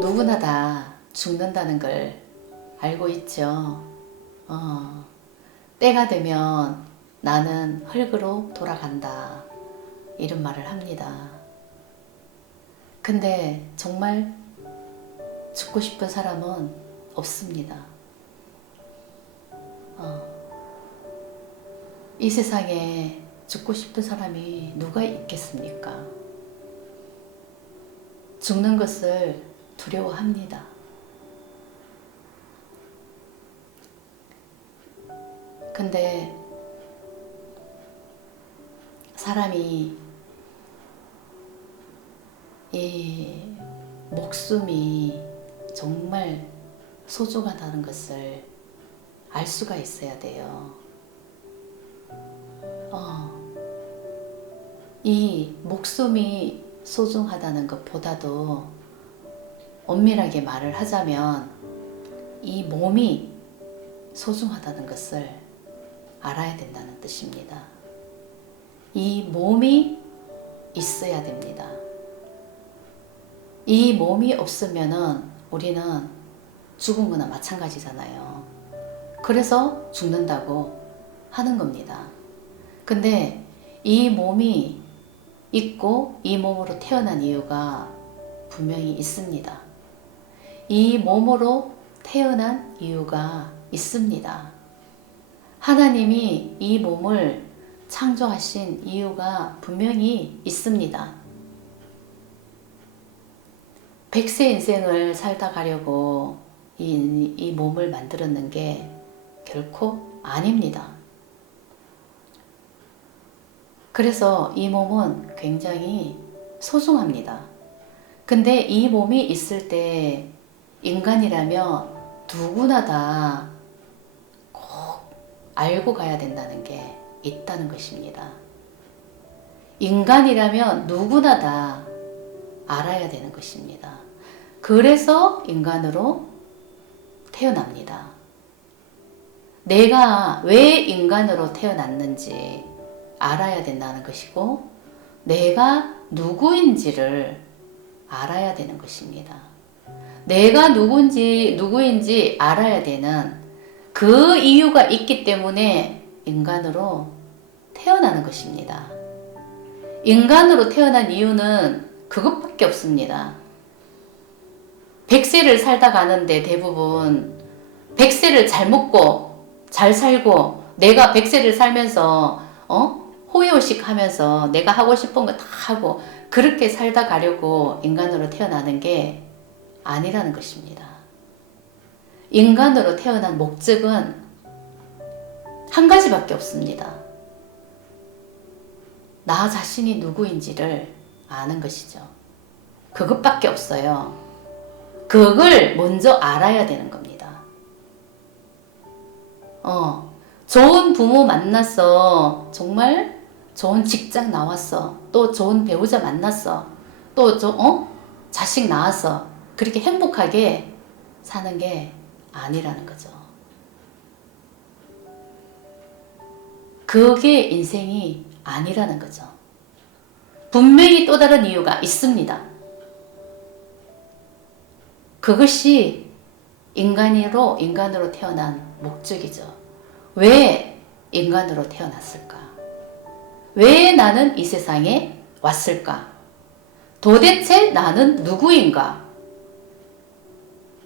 누구나 다 죽는다는 걸 알고 있죠. 때가 되면 나는 흙으로 돌아간다. 이런 말을 합니다. 근데 정말 죽고 싶은 사람은 없습니다. 이 세상에 죽고 싶은 사람이 누가 있겠습니까? 죽는 것을 두려워합니다. 근데 사람이 이 목숨이 정말 소중하다는 것을 알 수가 있어야 돼요. 이 목숨이 소중하다는 것보다도 엄밀하게 말을 하자면 이 몸이 소중하다는 것을 알아야 된다는 뜻입니다. 이 몸이 있어야 됩니다. 이 몸이 없으면은 우리는 죽은 거나 마찬가지잖아요. 그래서 죽는다고 하는 겁니다. 근데 이 몸이 있고 이 몸으로 태어난 이유가 분명히 있습니다. 이 몸으로 태어난 이유가 있습니다. 하나님이 이 몸을 창조하신 이유가 분명히 있습니다. 100세 인생을 살다 가려고 이 몸을 만들었는 게 결코 아닙니다. 그래서 이 몸은 굉장히 소중합니다. 근데 이 몸이 있을 때 인간이라면 누구나 다 꼭 알고 가야 된다는 게 있다는 것입니다. 인간이라면 누구나 다 알아야 되는 것입니다. 그래서 인간으로 태어납니다. 내가 왜 인간으로 태어났는지 알아야 된다는 것이고, 내가 누구인지를 알아야 되는 것입니다. 내가 누구인지 알아야 되는 그 이유가 있기 때문에 인간으로 태어나는 것입니다. 인간으로 태어난 이유는 그것밖에 없습니다. 100세를 살다 가는데 대부분 100세를 잘 먹고 잘 살고 내가 100세를 살면서 호의호식 하면서 내가 하고 싶은 거 다 하고 그렇게 살다 가려고 인간으로 태어나는 게 아니라는 것입니다. 인간으로 태어난 목적은 한 가지밖에 없습니다. 나 자신이 누구인지를 아는 것이죠. 그것밖에 없어요. 그걸 먼저 알아야 되는 겁니다. 좋은 부모 만났어. 정말 좋은 직장 나왔어. 또 좋은 배우자 만났어. 또 자식 낳았어. 그렇게 행복하게 사는 게 아니라는 거죠. 그게 인생이 아니라는 거죠. 분명히 또 다른 이유가 있습니다. 그것이 인간으로 태어난 목적이죠. 왜 인간으로 태어났을까? 왜 나는 이 세상에 왔을까? 도대체 나는 누구인가?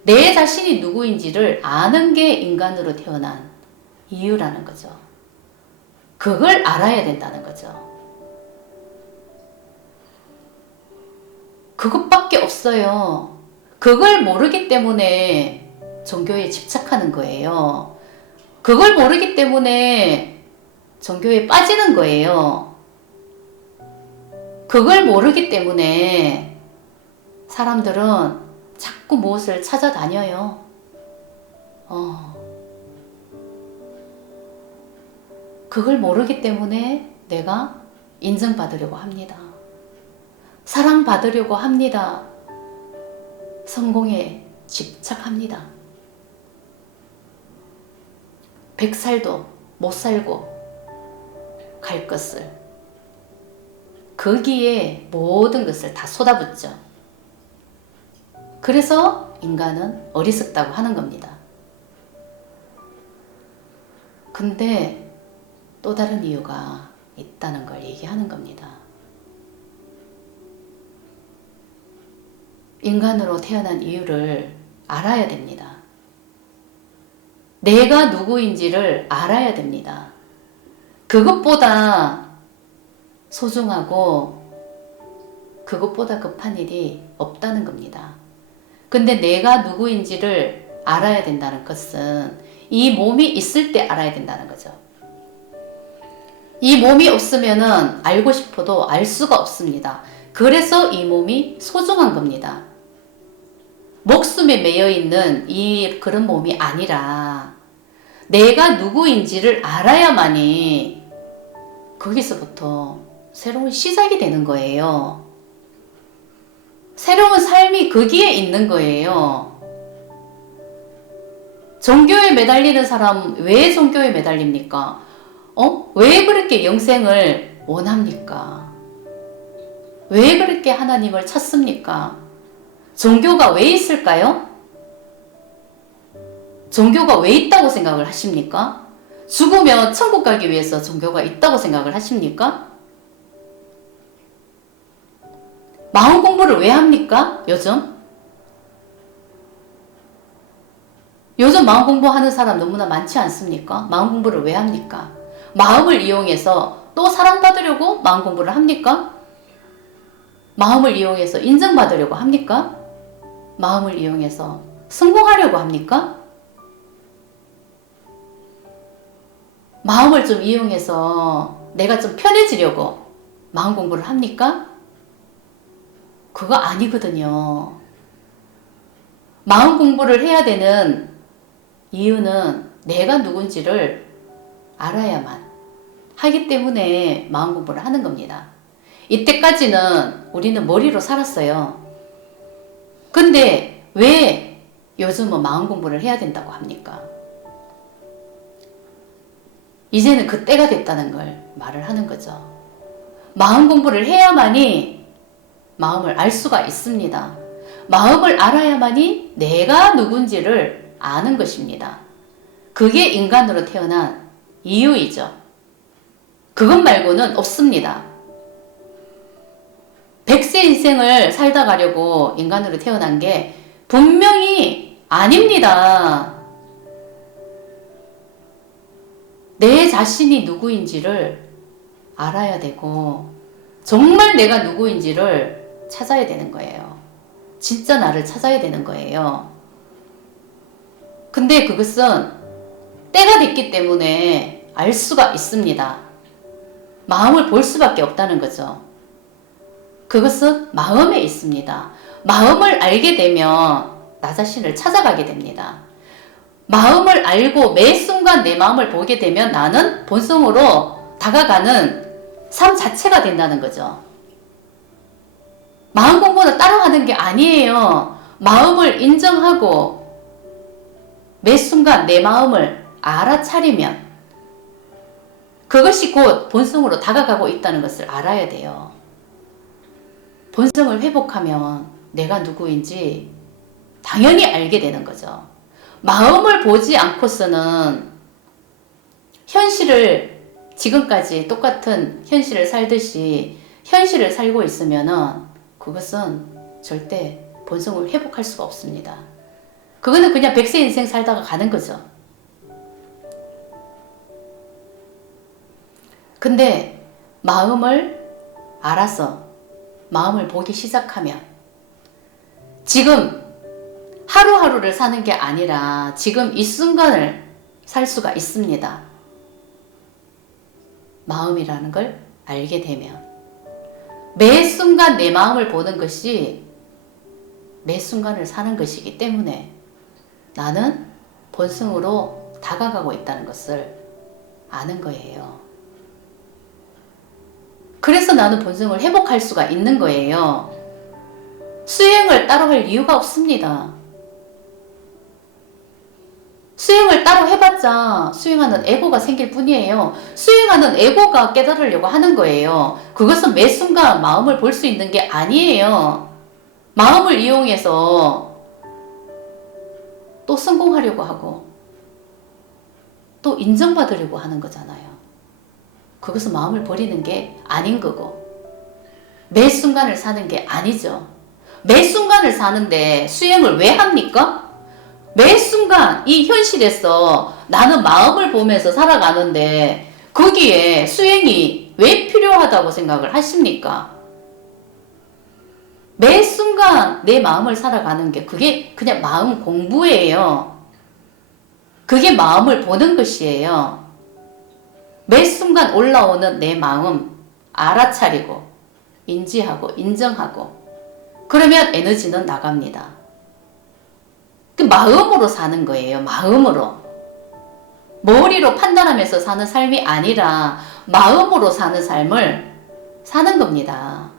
내 자신이 누구인지를 아는 게 인간으로 태어난 이유라는 거죠. 그걸 알아야 된다는 거죠. 그것밖에 없어요. 그걸 모르기 때문에 종교에 집착하는 거예요. 그걸 모르기 때문에 종교에 빠지는 거예요. 그걸 모르기 때문에 사람들은 자꾸 무엇을 찾아다녀요. 그걸 모르기 때문에 내가 인정받으려고 합니다. 사랑받으려고 합니다. 성공에 집착합니다. 100살도 못 살고 갈 것을, 거기에 모든 것을 다 쏟아붓죠. 그래서 인간은 어리석다고 하는 겁니다. 근데 또 다른 이유가 있다는 걸 얘기하는 겁니다. 인간으로 태어난 이유를 알아야 됩니다. 내가 누구인지를 알아야 됩니다. 그것보다 소중하고 그것보다 급한 일이 없다는 겁니다. 근데 내가 누구인지를 알아야 된다는 것은 이 몸이 있을 때 알아야 된다는 거죠. 이 몸이 없으면은 알고 싶어도 알 수가 없습니다. 그래서 이 몸이 소중한 겁니다. 목숨에 매여 있는 그런 몸이 아니라 내가 누구인지를 알아야만이 거기서부터 새로운 시작이 되는 거예요. 새로운 삶이 거기에 있는 거예요. 종교에 매달리는 사람 왜 종교에 매달립니까? 왜 그렇게 영생을 원합니까? 왜 그렇게 하나님을 찾습니까? 종교가 왜 있을까요? 종교가 왜 있다고 생각을 하십니까? 죽으면 천국 가기 위해서 종교가 있다고 생각을 하십니까? 마음 공부를 왜 합니까? 요즘 마음 공부하는 사람 너무나 많지 않습니까? 마음 공부를 왜 합니까? 마음을 이용해서 또 사랑받으려고 마음 공부를 합니까? 마음을 이용해서 인정받으려고 합니까? 마음을 이용해서 성공하려고 합니까? 마음을 좀 이용해서 내가 좀 편해지려고 마음 공부를 합니까? 그거 아니거든요. 마음 공부를 해야 되는 이유는 내가 누군지를 알아야만 하기 때문에 마음 공부를 하는 겁니다. 이때까지는 우리는 머리로 살았어요. 근데 왜 요즘은 마음 공부를 해야 된다고 합니까? 이제는 그때가 됐다는 걸 말을 하는 거죠. 마음 공부를 해야만이 마음을 알 수가 있습니다. 마음을 알아야만이 내가 누군지를 아는 것입니다. 그게 인간으로 태어난 이유이죠. 그것 말고는 없습니다. 100세 인생을 살다 가려고 인간으로 태어난 게 분명히 아닙니다. 내 자신이 누구인지를 알아야 되고 정말 내가 누구인지를 찾아야 되는 거예요. 진짜 나를 찾아야 되는 거예요. 근데 그것은 때가 됐기 때문에 알 수가 있습니다. 마음을 볼 수밖에 없다는 거죠. 그것은 마음에 있습니다. 마음을 알게 되면 나 자신을 찾아가게 됩니다. 마음을 알고 매 순간 내 마음을 보게 되면 나는 본성으로 다가가는 삶 자체가 된다는 거죠. 마음 공부는 따라가는 게 아니에요. 마음을 인정하고 매 순간 내 마음을 알아차리면 그것이 곧 본성으로 다가가고 있다는 것을 알아야 돼요. 본성을 회복하면 내가 누구인지 당연히 알게 되는 거죠. 마음을 보지 않고서는 현실을 지금까지 똑같은 현실을 살듯이 현실을 살고 있으면은 그것은 절대 본성을 회복할 수가 없습니다. 그거는 그냥 100세 인생 살다가 가는 거죠. 근데 마음을 알아서 마음을 보기 시작하면 지금 하루하루를 사는 게 아니라 지금 이 순간을 살 수가 있습니다. 마음이라는 걸 알게 되면 매 순간 내 마음을 보는 것이 매 순간을 사는 것이기 때문에 나는 본성으로 다가가고 있다는 것을 아는 거예요. 그래서 나는 본성을 회복할 수가 있는 거예요. 수행을 따로 할 이유가 없습니다. 수행을 따로 해봤자 수행하는 에고가 생길 뿐이에요. 수행하는 에고가 깨달으려고 하는 거예요. 그것은 매 순간 마음을 볼 수 있는 게 아니에요. 마음을 이용해서 또 성공하려고 하고 또 인정받으려고 하는 거잖아요. 그것은 마음을 버리는 게 아닌 거고 매 순간을 사는 게 아니죠. 매 순간을 사는데 수행을 왜 합니까? 매 순간 이 현실에서 나는 마음을 보면서 살아가는데 거기에 수행이 왜 필요하다고 생각을 하십니까? 매 순간 내 마음을 살아가는 게 그게 그냥 마음 공부예요. 그게 마음을 보는 것이에요. 매 순간 올라오는 내 마음 알아차리고 인지하고 인정하고 그러면 에너지는 나갑니다. 그 마음으로 사는 거예요. 마음으로. 머리로 판단하면서 사는 삶이 아니라 마음으로 사는 삶을 사는 겁니다.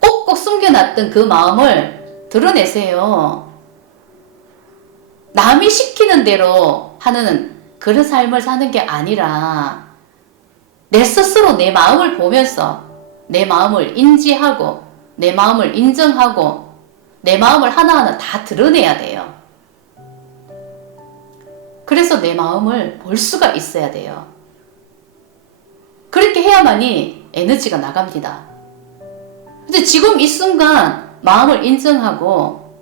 꼭꼭 숨겨놨던 그 마음을 드러내세요. 남이 시키는 대로 하는 그런 삶을 사는 게 아니라 내 스스로 내 마음을 보면서 내 마음을 인지하고 내 마음을 인정하고 내 마음을 하나하나 다 드러내야 돼요. 그래서 내 마음을 볼 수가 있어야 돼요. 그렇게 해야만이 에너지가 나갑니다. 근데 지금 이 순간 마음을 인정하고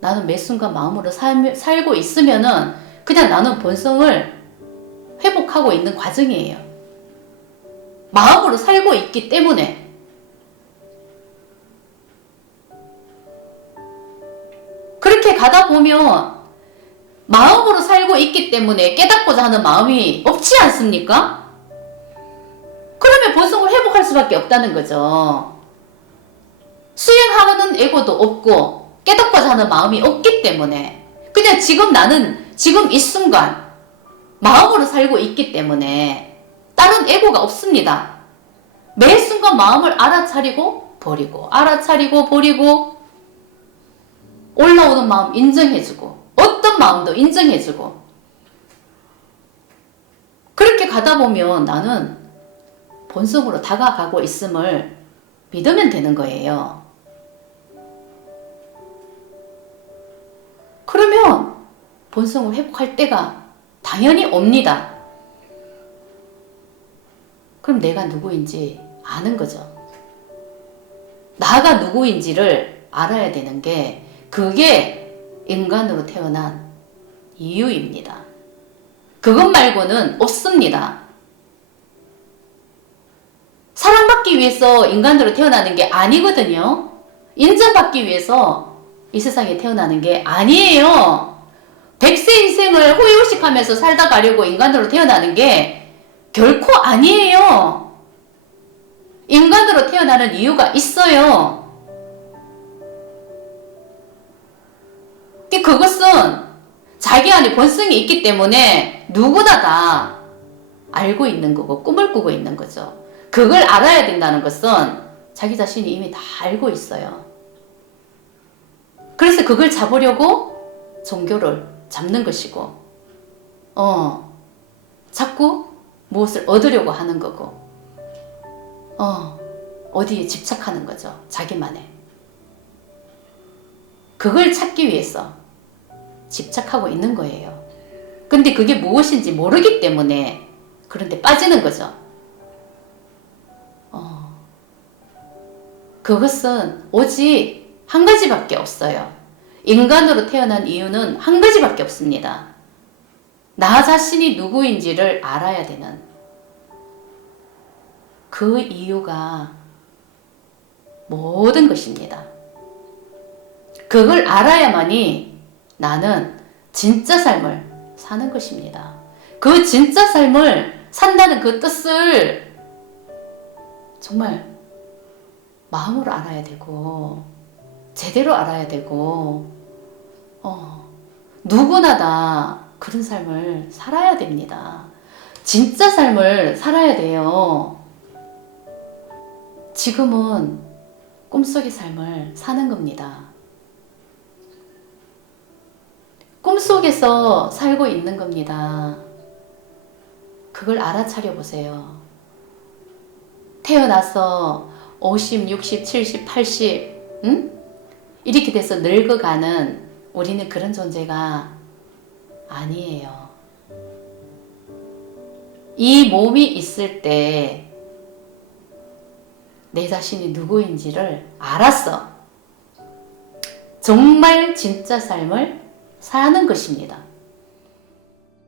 나는 매 순간 마음으로 살고 있으면은 그냥 나는 본성을 회복하고 있는 과정이에요. 마음으로 살고 있기 때문에. 그렇게 가다 보면 마음으로 살고 있기 때문에 깨닫고자 하는 마음이 없지 않습니까? 그러면 본성을 회복할 수밖에 없다는 거죠. 수행하는 에고도 없고 깨닫고자 하는 마음이 없기 때문에 그냥 지금 나는 지금 이 순간 마음으로 살고 있기 때문에 다른 에고가 없습니다. 매 순간 마음을 알아차리고 버리고 알아차리고 버리고 올라오는 마음 인정해주고 어떤 마음도 인정해주고 그렇게 가다 보면 나는 본성으로 다가가고 있음을 믿으면 되는 거예요. 그러면 본성을 회복할 때가 당연히 옵니다. 그럼 내가 누구인지 아는 거죠. 나가 누구인지를 알아야 되는 게 그게 인간으로 태어난 이유입니다. 그것 말고는 없습니다. 사랑받기 위해서 인간으로 태어나는 게 아니거든요. 인정받기 위해서 이 세상에 태어나는 게 아니에요. 100세 인생을 호의호식하면서 살다 가려고 인간으로 태어나는 게 결코 아니에요. 인간으로 태어나는 이유가 있어요. 그것은 자기 안에 본성이 있기 때문에 누구나 다 알고 있는 거고 꿈을 꾸고 있는 거죠. 그걸 알아야 된다는 것은 자기 자신이 이미 다 알고 있어요. 그래서 그걸 잡으려고 종교를 잡는 것이고 자꾸 무엇을 얻으려고 하는 거고 어디에 집착하는 거죠. 자기만의. 그걸 찾기 위해서 집착하고 있는 거예요. 근데 그게 무엇인지 모르기 때문에 그런데 빠지는 거죠. 그것은 오직 한 가지밖에 없어요. 인간으로 태어난 이유는 한 가지밖에 없습니다. 나 자신이 누구인지를 알아야 되는 그 이유가 모든 것입니다. 그걸 알아야만이 나는 진짜 삶을 사는 것입니다. 그 진짜 삶을 산다는 그 뜻을 정말 마음으로 알아야 되고 제대로 알아야 되고 누구나 다 그런 삶을 살아야 됩니다. 진짜 삶을 살아야 돼요. 지금은 꿈속의 삶을 사는 겁니다. 꿈속에서 살고 있는 겁니다. 그걸 알아차려 보세요. 태어나서 50, 60, 70, 80 응? 이렇게 돼서 늙어가는 우리는 그런 존재가 아니에요. 이 몸이 있을 때 내 자신이 누구인지를 알았어. 정말 진짜 삶을 사는 것입니다.